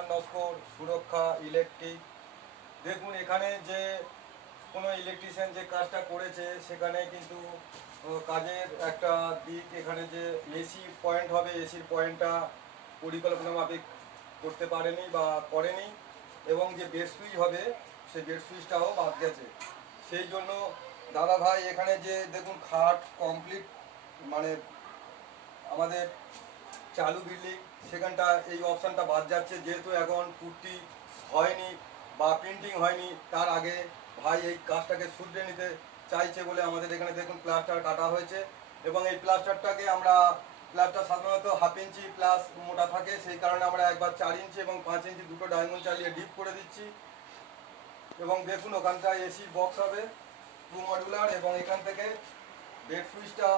কুমার নস্কর সুরক্ষা ইলেকট্রিক। দেখুন এখানে যে কোনো ইলেকট্রিশিয়ান যে কাজটা করেছে সেখানে কিন্তু কাজের একটা দিক, এখানে যে এসি পয়েন্ট হবে এসির পয়েন্টটা পরিকল্পনা মাফিক করতে পারেনি বা করেনি, এবং যে বেড সুইচ হবে সেই বেড সুইচটাও বাদ গেছে। সেই জন্য দাদা ভাই এখানে যে দেখুন খাট কমপ্লিট মানে আমাদের চালু বিল্ডিং সেখানটা এই অপশানটা বাদ যাচ্ছে, যেহেতু এখন পুট্টি হয়নি বা প্রিন্টিং হয়নি, তার আগে ভাই এই কাজটাকে শুধরে নিতে চাইছে বলে আমাদের এখানে দেখুন প্লাস্টার কাটা হয়েছে। এবং এই প্লাস্টারটাকে আমরা প্লাস্টার সাধারণত 1/2 ইঞ্চি প্লাস মোটা থাকে, সেই কারণে আমরা একবার 4 ইঞ্চি এবং 5 ইঞ্চি দুটো ডায়মন্ড চালিয়ে ডিপ করে দিচ্ছি। এবং দেখুন ওখানটা এসি বক্স হবে 2 মডুলার, এবং এখান থেকে বেড সুইচটা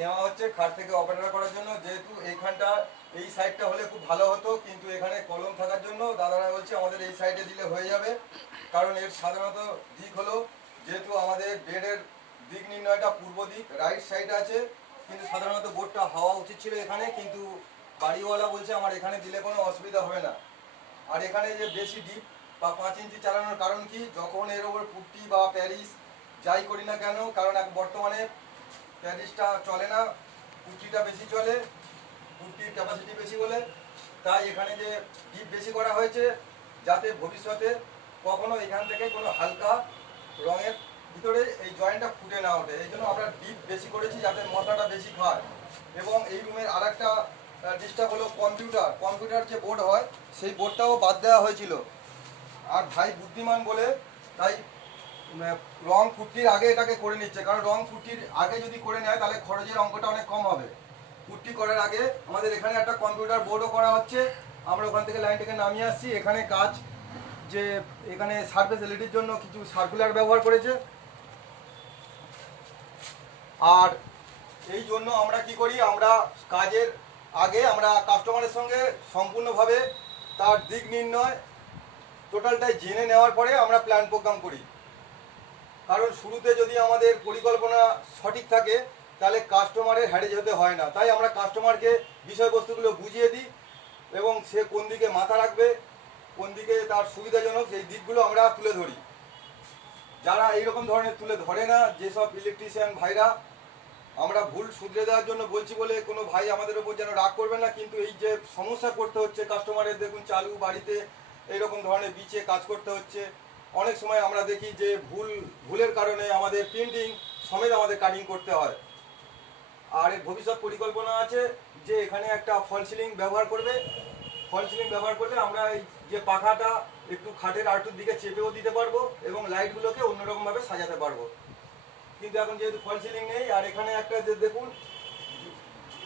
নেওয়া হচ্ছে খাট থেকে অপারেটর করার জন্য। যেহেতু এইখানটা এই সাইডটা হলে খুব ভালো হতো, কিন্তু এখানে কলম থাকার জন্য দাদারা বলছে আমাদের এই সাইডে দিলে হয়ে যাবে। কারণ এর সাধারণত দিক হলো, যেহেতু আমাদের বেডের দিক নির্ণয়টা পূর্ব দিক রাইট সাইড আছে, কিন্তু সাধারণত বোর্ডটা হওয়া উচিত ছিল এখানে, কিন্তু বাড়িওয়ালা বলছে আমার এখানে দিলে কোনো অসুবিধা হবে না। আর এখানে যে বেশি ডিপ বা 5 ইঞ্চি চালানোর কারণ কি, যখন এর ওপর পুট্টি বা প্যারিস যাই করি না কেন, কারণ এক বর্তমানে প্যারিসটা চলে না, পুট্টিটা বেশি চলে, পুট্টির ক্যাপাসিটি বেশি বলে, তাই এখানে যে ডিপ বেশি করা হয়েছে যাতে ভবিষ্যতে কখনো এখান থেকে কোনো হালকা রঙের ভিতরে এই জয়েন্টটা ফুটে না ওঠে। এই জন্য আমরা ডিপ বেশি করেছি যাতে মশলাটা বেশি খায়। এবং এই রুমের আর একটা ডিস্টার্ব হলো কম্পিউটার যে বোর্ড হয় সেই বোর্ডটাও বাদ দেওয়া হয়েছিল। আর ভাই বুদ্ধিমান বলে তাই রং পুট্টির আগে এটাকে করে নিচ্ছে, কারণ রং পুট্টির আগে যদি করে নেয় তাহলে খরচের অঙ্কটা অনেক কম হবে। পুট্টি করার আগে আমাদের এখানে একটা কম্পিউটার বোর্ডও করা হচ্ছে, আমরা ওখান থেকে লাইনটাকে নামিয়ে আসছি। এখানে কাজ যে এখানে সার্ফেস এলইডির জন্য কিছু সার্কুলার ব্যবহার করেছে। আর এই জন্য আমরা কি করি, আমরা কাজের আগে আমরা কাস্টমারের সঙ্গে সম্পূর্ণভাবে তার দিক নির্ণয় টোটালটাই জেনে নেওয়ার পরে আমরা প্ল্যান প্রোগ্রাম করি। কারণ শুরুতে যদি আমাদের পরিকল্পনা সঠিক থাকে তাহলে কাস্টমারের হ্যারেজ হতে হয় না। তাই আমরা কাস্টমারকে বিষয়বস্তুগুলো বুঝিয়ে দিই এবং সে কোন দিকে মাথা রাখবে, কোন দিকে তার সুবিধাজনক, সেই দিকগুলো আমরা তুলে ধরি। যারা এইরকম ধরনের তুলে ধরে না, যেসব ইলেকট্রিশিয়ান ভাইরা, আমরা ভুল শুধরে দেওয়ার জন্য বলছি বলে কোনো ভাই আমাদের ওপর যেন রাগ করবেন না, কিন্তু এই যে সমস্যা করতে হচ্ছে কাস্টমারের, দেখুন চালু বাড়িতে এইরকম ধরনের বিচে কাজ করতে হচ্ছে। অনেক সময় আমরা দেখি যে ভুলের কারণে আমাদের প্রিন্টিং সমেত আমাদের কাটিং করতে হয়। আর এর ভবিষ্যৎ পরিকল্পনা আছে যে এখানে একটা ফল সিলিং ব্যবহার করবে। ফল সিলিং ব্যবহার করলে আমরা এই যে পাখাটা একটু খাটের আরেকটুর দিকে চেপেও দিতে পারবো এবং লাইটগুলোকে অন্যরকমভাবে সাজাতে পারবো। কিন্তু এখন যেহেতু ফল সিলিং নেই, আর এখানে একটা যে দেখুন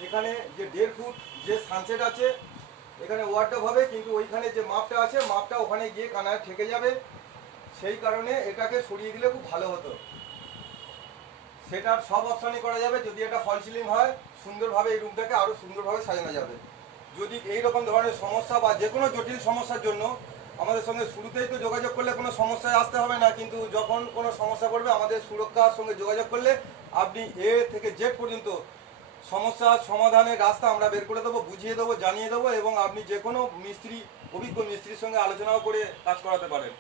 এখানে যে 1.5 ফুট যে সানসেট আছে, এখানে ওয়ার্ডরোব হবে, কিন্তু ওইখানে যে মাপটা আছে মাপটা ওখানে গিয়ে কানায় ঠেকে যাবে, সেই কারণে এটাকে সরিয়ে দিলে খুব ভালো হতো। সেটার সব অপশানই করা যাবে যদি এটা ফল সিলিং হয়, সুন্দরভাবে এই রুমটাকে আরও সুন্দরভাবে সাজানো যাবে। যদি এই রকম ধরনের সমস্যা বা যে কোনো জটিল সমস্যার জন্য আমাদের সঙ্গে শুরুতেই তো যোগাযোগ করলে কোনো সমস্যায় আসতে হবে না, কিন্তু যখন কোনো সমস্যা পড়বে আমাদের সুরক্ষার সঙ্গে যোগাযোগ করলে আপনি এ থেকে জেড পর্যন্ত সমস্যার সমাধানের রাস্তা আমরা বের করে দেবো, বুঝিয়ে দেবো, জানিয়ে দেবো, এবং আপনি যে কোনো মিস্ত্রি, অভিজ্ঞ মিস্ত্রির সঙ্গে আলোচনাও করে কাজ করাতে পারেন।